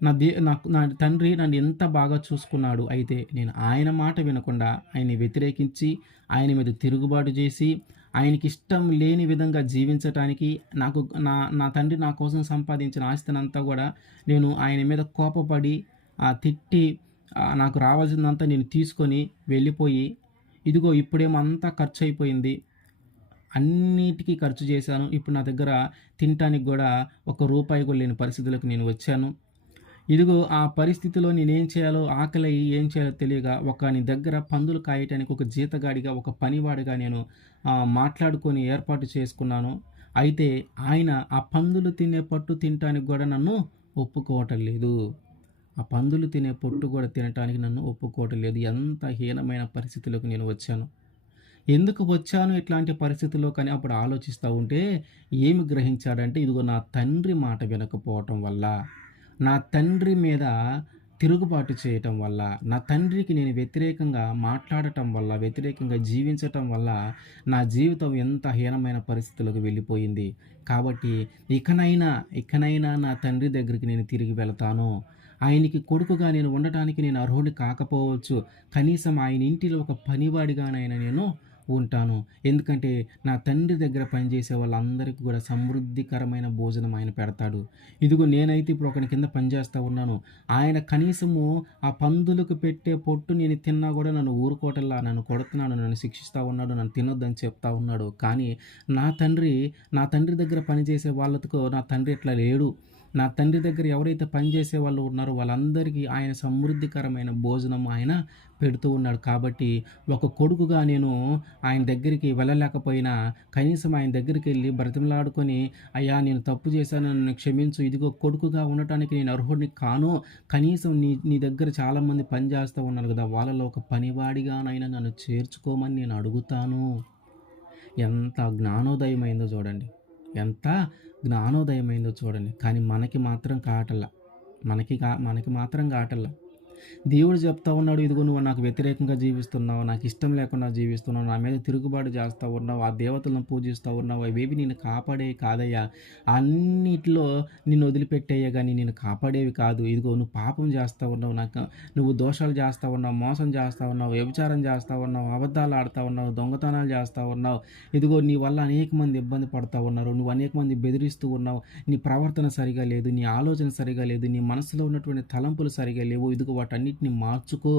నా తండ్రి నన్ను ఎంత బాగా చూసుకున్నాడు. అయితే నేను ఆయన మాట వినకుండా ఆయన్ని వ్యతిరేకించి, ఆయన మీద తిరుగుబాటు చేసి, ఆయనకి ఇష్టం లేని విధంగా జీవించటానికి నా తండ్రి నా కోసం సంపాదించిన ఆస్తినంతా కూడా నేను ఆయన మీద కోపపడి తిట్టి నాకు రావాల్సిందంతా నేను తీసుకొని వెళ్ళిపోయి, ఇదిగో ఇప్పుడేమో అంతా ఖర్చు అయిపోయింది, అన్నిటికీ ఖర్చు చేశాను. ఇప్పుడు నా దగ్గర తినటానికి కూడా ₹1 కూడా లేని పరిస్థితులకు నేను వచ్చాను. ఇదిగో ఆ పరిస్థితిలో నేనేం చేయాలో, ఆకలయ్యి ఏం చేయాలో తెలియక ఒకని దగ్గర పందులు కాయటానికి ఒక జీతగాడిగా, ఒక పనివాడిగా నేను మాట్లాడుకొని ఏర్పాటు చేసుకున్నాను. అయితే ఆయన ఆ పందులు తినే పట్టు తినటానికి కూడా నన్ను ఒప్పుకోవటం లేదు. ఆ పందులు తినే పొట్టు కూడా తినటానికి నన్ను ఒప్పుకోవటం లేదు. ఎంత హీనమైన పరిస్థితిలోకి నేను వచ్చాను. ఎందుకు వచ్చాను ఇట్లాంటి పరిస్థితుల్లో కానీ అప్పుడు ఆలోచిస్తూ ఉంటే ఏమి గ్రహించాడంటే, ఇదిగో నా తండ్రి మాట వినకపోవటం వల్ల, నా తండ్రి మీద తిరుగుబాటు చేయటం వల్ల, నా తండ్రికి నేను వ్యతిరేకంగా మాట్లాడటం వల్ల, వ్యతిరేకంగా జీవించటం వల్ల నా జీవితం ఎంత హీనమైన పరిస్థితులకు వెళ్ళిపోయింది. కాబట్టి ఇకనైనా నా తండ్రి దగ్గరికి నేను తిరిగి వెళతాను. ఆయనకి కొడుకుగా నేను ఉండటానికి నేను అర్హుడిని కాకపోవచ్చు. కనీసం ఆయన ఇంటిలో ఒక పనివాడిగానైనా నేను ఉంటాను. ఎందుకంటే నా తండ్రి దగ్గర పనిచేసే వాళ్ళందరికీ కూడా సమృద్ధికరమైన భోజనం ఆయన పెడతాడు. ఇదిగో నేనైతే ఇప్పుడు ఒకని కింద పనిచేస్తా ఉన్నాను. ఆయన కనీసము ఆ పందులకు పెట్టే పొట్టు నేను తిన్నా కూడా నన్ను ఊరుకోవటంలా, నన్ను కొడుతున్నాడు, నన్ను శిక్షిస్తా ఉన్నాడు, నన్ను తినొద్దని చెప్తా ఉన్నాడు. కానీ నా తండ్రి నా తండ్రి దగ్గర పనిచేసే వాళ్ళతో నా తండ్రి ఇట్లా లేడు. నా తండ్రి దగ్గర ఎవరైతే పనిచేసే వాళ్ళు ఉన్నారో వాళ్ళందరికీ ఆయన సమృద్ధికరమైన భోజనం ఆయన పెడుతూ ఉన్నాడు. కాబట్టి ఒక కొడుకుగా నేను ఆయన దగ్గరికి వెళ్ళలేకపోయినా కనీసం ఆయన దగ్గరికి వెళ్ళి బ్రతిమలాడుకొని, అయ్యా నేను తప్పు చేశాను, నన్ను క్షమించు, ఇదిగో కొడుకుగా ఉండటానికి నేను అర్హుడిని కాను, కనీసం నీ నీ దగ్గర చాలామంది పని చేస్తూ ఉన్నారు కదా, వాళ్ళలో ఒక పనివాడిగానైనా నన్ను చేర్చుకోమని నేను అడుగుతాను. ఎంత జ్ఞానోదయమైందో చూడండి. ఎంత జ్ఞానోదయమైందో చూడండి. కానీ మనకి మాత్రం కాటల్లా. మనకి మాత్రం కాటల్లా. దేవుడు చెప్తా ఉన్నాడు, ఇదిగో నువ్వు నాకు వ్యతిరేకంగా జీవిస్తున్నావు, నాకు ఇష్టం లేకుండా జీవిస్తున్నావు, నా మీద తిరుగుబాటు చేస్తూ ఉన్నావు, ఆ దేవతలను పూజిస్తూ ఉన్నావు, అవేవి నిన్ను కాపాడేవి కాదయ్యా, అన్నిటిలో నిన్ను వదిలిపెట్టేయ్యా కానీ నిన్ను కాపాడేవి కాదు. ఇదిగో నువ్వు పాపం చేస్తూ ఉన్నావు, నువ్వు దోషాలు చేస్తూ ఉన్నావు, మోసం చేస్తూ ఉన్నావు, వ్యభిచారం చేస్తూ ఉన్నావు, అబద్ధాలు ఆడుతూ ఉన్నావు, దొంగతనాలు చేస్తూ ఉన్నావు. ఇదిగో నీ వల్ల అనేక మంది ఇబ్బంది పడుతూ ఉన్నారు, నువ్వు అనేక మంది బెదిరిస్తూ ఉన్నావు, నీ ప్రవర్తన సరిగా లేదు, నీ ఆలోచన సరిగా లేదు, నీ మనసులో ఉన్నటువంటి తలంపులు సరిగా లేవు. ఇదిగో వాటన్నిటిని మార్చుకో,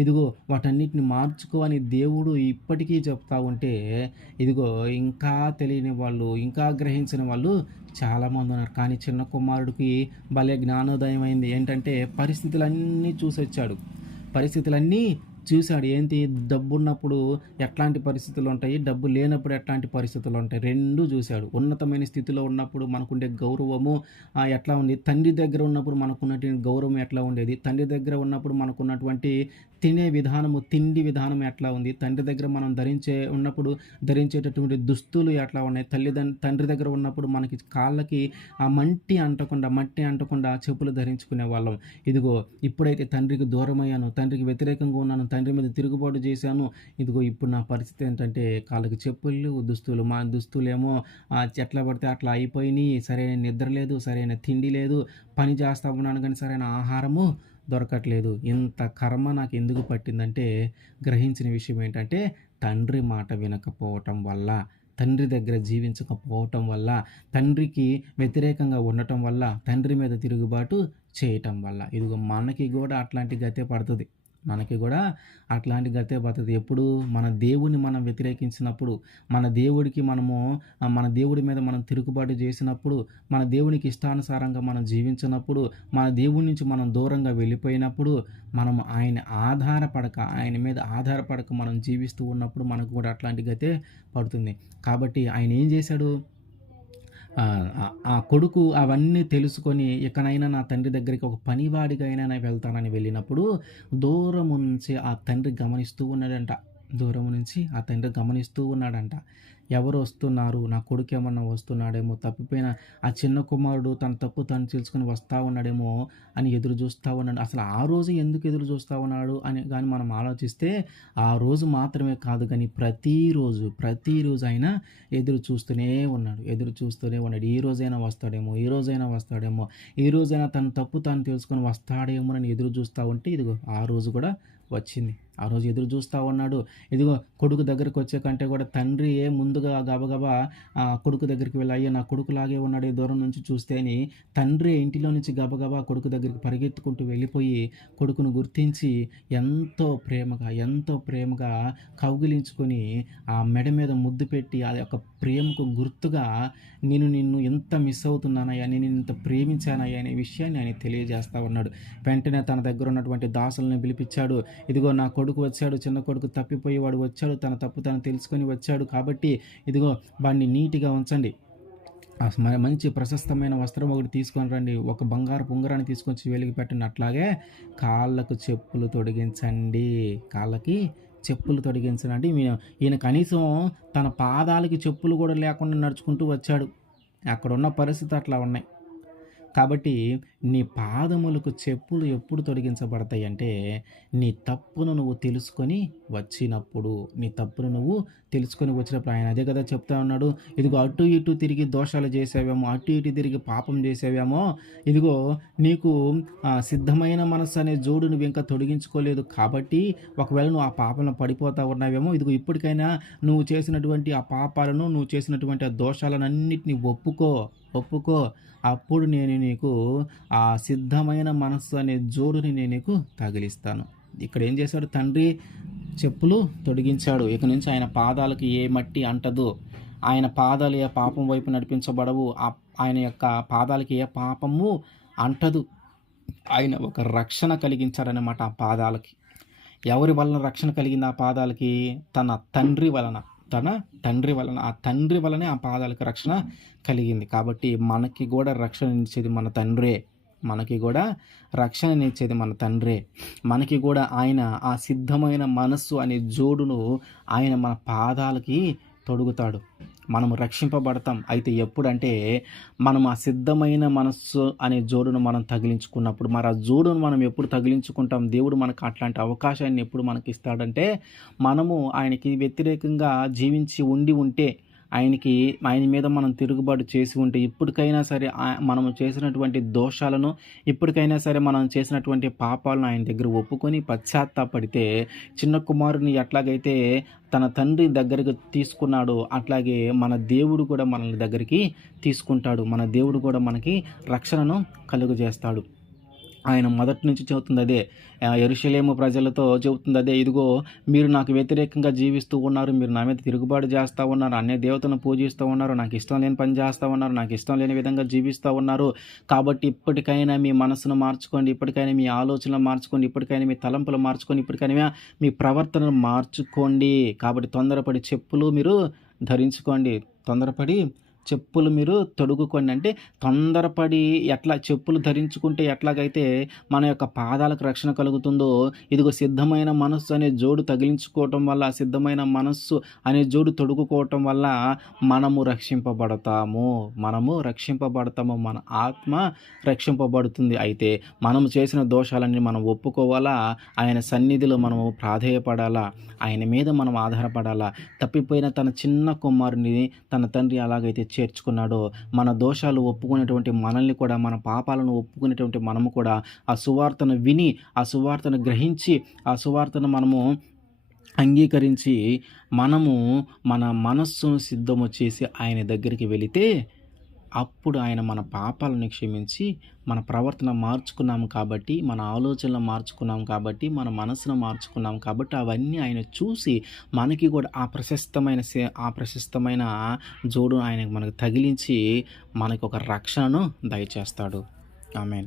ఇదిగో వాటన్నిటిని మార్చుకో అని దేవుడు ఇప్పటికీ చెప్తా ఉంటే, ఇదిగో ఇంకా తెలియని వాళ్ళు, ఇంకా గ్రహించిన వాళ్ళు చాలామంది ఉన్నారు. కానీ చిన్న కుమారుడికి భలే జ్ఞానోదయం అయింది. ఏంటంటే పరిస్థితులన్నీ చూసొచ్చాడు. పరిస్థితులన్నీ చూశాడు. ఏంటి, డబ్బున్నప్పుడు ఎట్లాంటి పరిస్థితులు ఉంటాయి, డబ్బు లేనప్పుడు ఎట్లాంటి పరిస్థితులు ఉంటాయి, రెండూ చూశాడు. ఉన్నతమైన స్థితిలో ఉన్నప్పుడు మనకుండే గౌరవము ఎట్లా ఉంది, తండ్రి దగ్గర ఉన్నప్పుడు మనకున్నటువంటి గౌరవం ఎట్లా ఉండేది, తండ్రి దగ్గర ఉన్నప్పుడు మనకున్నటువంటి తిండి విధానం ఎట్లా ఉంది, తండ్రి దగ్గర మనం ధరించేటటువంటి దుస్తులు ఎట్లా ఉన్నాయి, తండ్రి దగ్గర ఉన్నప్పుడు మనకి కాళ్ళకి ఆ మట్టి అంటకుండా చెప్పులు ధరించుకునే వాళ్ళం. ఇదిగో ఇప్పుడైతే తండ్రికి దూరమయ్యాను, తండ్రికి వ్యతిరేకంగా ఉన్నాను, తండ్రి మీద తిరుగుబాటు చేశాను, ఇదిగో ఇప్పుడు నా పరిస్థితి ఏంటంటే కాళ్ళకి చెప్పులు, దుస్తులు. మా దుస్తులేమో ఎట్లా పడితే అట్లా అయిపోయినాయి, సరైన నిద్ర లేదు, సరైన తిండి లేదు, పని చేస్తా ఉన్నాను కానీ సరైన ఆహారము దొరకట్లేదు. ఇంత కర్మ నాకు ఎందుకు పట్టిందంటే, గ్రహించిన విషయం ఏంటంటే తండ్రి మాట వినకపోవటం వల్ల, తండ్రి దగ్గర జీవించకపోవటం వల్ల, తండ్రికి వ్యతిరేకంగా ఉండటం వల్ల, తండ్రి మీద తిరుగుబాటు చేయటం వల్ల. ఇదిగో మనకి కూడా అట్లాంటి గతే పడుతుంది. ఎప్పుడు మన దేవుని మనం వ్యతిరేకించినప్పుడు, మన దేవుడి మీద మనం తిరుగుబాటు చేసినప్పుడు, మన దేవునికి ఇష్టానుసారంగా మనం జీవించినప్పుడు, మన దేవుడి నుంచి మనం దూరంగా వెళ్ళిపోయినప్పుడు, మనం ఆయన మీద ఆధారపడక మనం జీవిస్తూ ఉన్నప్పుడు మనకు కూడా అట్లాంటి గతే పడుతుంది. కాబట్టి ఆయన ఏం చేశాడు, ఆ కొడుకు అవన్నీ తెలుసుకొని ఇకనైనా నా తండ్రి దగ్గరికి ఒక పనివాడిగా అయినా నేను వెళ్తానని వెళ్ళినప్పుడు దూరము నుంచి ఆ తండ్రి గమనిస్తూ ఉన్నాడంట. ఎవరు వస్తున్నారు, నా కొడుకు ఏమన్నా వస్తున్నాడేమో, తప్పిపోయిన ఆ చిన్న కుమారుడు తన తప్పు తను తెలుసుకొని వస్తూ ఉన్నాడేమో అని ఎదురు చూస్తూ ఉన్నాడు. అసలు ఆ రోజు ఎందుకు ఎదురు చూస్తూ ఉన్నాడు అని కానీ మనం ఆలోచిస్తే, ఆ రోజు మాత్రమే కాదు కానీ ప్రతిరోజు ఆయన ఎదురు చూస్తూనే ఉన్నాడు. ఈ రోజైనా వస్తాడేమో, ఈ రోజైనా తన తప్పు తాను తెలుసుకొని వస్తాడేమో అని ఎదురు చూస్తూ ఉంటే, ఇదిగో ఆ రోజు కూడా వచ్చింది. ఆ రోజు ఎదురు చూస్తూ ఉన్నాడు. ఇదిగో కొడుకు దగ్గరికి వచ్చే కంటే కూడా తండ్రి ముందుగా గబగబా కొడుకు దగ్గరికి వెళ్ళి, అయ్యా నా కొడుకులాగే ఉన్నాడు దూరం నుంచి చూస్తే అని తండ్రి ఇంటిలో నుంచి గబగబా కొడుకు దగ్గరికి పరిగెత్తుకుంటూ వెళ్ళిపోయి కొడుకును గుర్తించి ఎంతో ప్రేమగా కౌగిలించుకొని ఆ మెడ మీద ముద్దు పెట్టి, ఆ యొక్క ప్రేమకు గుర్తుగా నిన్ను ఎంత మిస్ అవుతున్నానయ్యా, నేను ఇంత ప్రేమించానయ్యా అనే విషయాన్ని ఆయన తెలియజేస్తూ ఉన్నాడు. వెంటనే తన దగ్గర ఉన్నటువంటి దాసులను పిలిపించాడు. ఇదిగో నా కొడుకు వచ్చాడు, చిన్న కొడుకు తప్పిపోయేవాడు వచ్చాడు, తన తప్పు తను తెలుసుకొని వచ్చాడు, కాబట్టి ఇదిగో వాడిని నీట్గా ఉంచండి, మంచి ప్రశస్తమైన వస్త్రం ఒకటి తీసుకొని రండి, ఒక బంగారు ఉంగరాన్ని తీసుకొచ్చి వెలిగి పెట్టండి, అట్లాగే కాళ్ళకి చెప్పులు తొడిగించండి. ఈయన కనీసం తన పాదాలకి చెప్పులు కూడా లేకుండా నడుచుకుంటూ వచ్చాడు. అక్కడ ఉన్న పరిస్థితి అట్లా ఉన్నాయి. కాబట్టి నీ పాదములకు చెప్పులు ఎప్పుడు తొడిగించబడతాయంటే, నీ తప్పును నువ్వు తెలుసుకొని వచ్చినప్పుడు. నీ తప్పును నువ్వు తెలుసుకొని వచ్చినప్పుడు. ఆయన అదే కదా చెప్తా ఉన్నాడు. ఇదిగో అటు ఇటు తిరిగి దోషాలు చేసావేమో, అటు ఇటు తిరిగి పాపం చేసావేమో, ఇదిగో నీకు సిద్ధమైన మనస్సు అనే జోడు నువ్వింకా తొడిగించుకోలేదు కాబట్టి, ఒకవేళ నువ్వు ఆ పాపంలో పడిపోతా ఉన్నావేమో, ఇదిగో ఇప్పటికైనా నువ్వు చేసినటువంటి ఆ పాపాలను, నువ్వు చేసినటువంటి ఆ దోషాలనన్నిటిని ఒప్పుకో, ఒప్పుకో. అప్పుడు నేను నీకు ఆ సిద్ధమైన మనస్సు అనే జోడుని నేను నీకు తగిలిస్తాను. ఇక్కడ ఏం చేశాడు తండ్రి? చెప్పులు తొడిగించాడు. ఇక నుంచి ఆయన పాదాలకు ఏ మట్టి అంటదు. ఆయన పాదాలు ఏ పాపం వైపు నడిపించబడవు. ఆయన యొక్క పాదాలకి ఏ పాపము అంటదు. ఆయన ఒక రక్షణ కలిగించారనమాట ఆ పాదాలకి. ఎవరి వలన రక్షణ కలిగింది ఆ పాదాలకి? తన తండ్రి వలన. తన తండ్రి వలన. ఆ తండ్రి వలనే ఆ పాదాలకు రక్షణ కలిగింది. కాబట్టి మనకి కూడా రక్షణనిచ్చేది మన తండ్రే. మనకి కూడా రక్షణనిచ్చేది మన తండ్రే. మనకి కూడా ఆయన ఆ సిద్ధమైన మనస్సు అనే జోడును ఆయన మన పాదాలకి తొడుగుతాడు. మనము రక్షింపబడతాం. అయితే ఎప్పుడంటే మనం ఆ సిద్ధమైన మనస్సు అనే జోడును మనం తగిలించుకున్నప్పుడు. మరి ఆ జోడును మనం ఎప్పుడు తగిలించుకుంటాం? దేవుడు మనకు అట్లాంటి అవకాశాన్ని ఎప్పుడు మనకిస్తాడంటే, మనము ఆయనకి వ్యతిరేకంగా జీవించి ఉంటే, ఆయన మీద మనం తిరుగుబాటు చేసి ఉంటే, ఇప్పటికైనా సరే మనము చేసినటువంటి దోషాలను, ఇప్పటికైనా సరే మనం చేసినటువంటి పాపాలను ఆయన దగ్గర ఒప్పుకొని పశ్చాత్తాపడితే, చిన్న కుమారుని ఎట్లాగైతే తన తండ్రి దగ్గరికి తీసుకున్నాడో, అట్లాగే మన దేవుడు కూడా మనల్ని దగ్గరికి తీసుకుంటాడు. మన దేవుడు కూడా మనకి రక్షణను కలుగజేస్తాడు. ఆయన మొదటి నుంచి చెబుతుంది అదే. యెరూషలేము ప్రజలతో చెబుతుంది అదే. ఇదిగో మీరు నాకు వ్యతిరేకంగా జీవిస్తూ ఉన్నారు. మీరు నా మీద తిరుగుబాటు చేస్తూ ఉన్నారు. అన్య దేవతలను పూజిస్తూ ఉన్నారు. నాకు ఇష్టం లేని పని చేస్తూ ఉన్నారు. నాకు ఇష్టం లేని విధంగా జీవిస్తూ ఉన్నారు. కాబట్టి ఇప్పటికైనా మీ మనసును మార్చుకోండి. ఇప్పటికైనా మీ ఆలోచనలు మార్చుకోండి. ఇప్పటికైనా మీ తలంపులు మార్చుకోండి. ఇప్పటికైనా మీ ప్రవర్తనను మార్చుకోండి. కాబట్టి తొందరపడి చెప్పులు మీరు ధరించుకోండి. తొందరపడి చెప్పులు మీరు తొడుగుకోండి. అంటే తొందరపడి ఎట్లా చెప్పులు ధరించుకుంటే ఎట్లాగైతే మన యొక్క పాదాలకు రక్షణ కలుగుతుందో, ఇదిగో సిద్ధమైన మనస్సు అనే జోడు తగిలించుకోవటం వల్ల, సిద్ధమైన మనస్సు అనే జోడు తొడుగుకోవటం వల్ల మనము రక్షింపబడతాము. మన ఆత్మ రక్షింపబడుతుంది. అయితే మనము చేసిన దోషాలన్నీ మనం ఒప్పుకోవాలా, ఆయన సన్నిధిలో మనము ప్రాధేయపడాలా, ఆయన మీద మనం ఆధారపడాలా. తప్పిపోయిన తన చిన్న కుమారుని తన తండ్రి అలాగైతే చేర్చుకున్నాడో, మన దోషాలు ఒప్పుకునేటువంటి మనల్ని కూడా, మన పాపాలను ఒప్పుకునేటువంటి మనము కూడా ఆ సువార్తను విని, ఆ సువార్తను గ్రహించి, ఆ సువార్తను మనము అంగీకరించి, మనము మన మనస్సును సిద్ధము చేసి ఆయన దగ్గరికి వెళితే, అప్పుడు ఆయన మన పాపాలను క్షమించి, మన ప్రవర్తన మార్చుకున్నాము కాబట్టి, మన ఆలోచనలు మార్చుకున్నాం కాబట్టి, మన మనసును మార్చుకున్నాం కాబట్టి, అవన్నీ ఆయన చూసి మనకి కూడా ఆ ప్రశస్తమైన జోడు ఆయన మనకు తగిలించి, మనకు ఒక రక్షణను దయచేస్తాడు. ఆమేన్.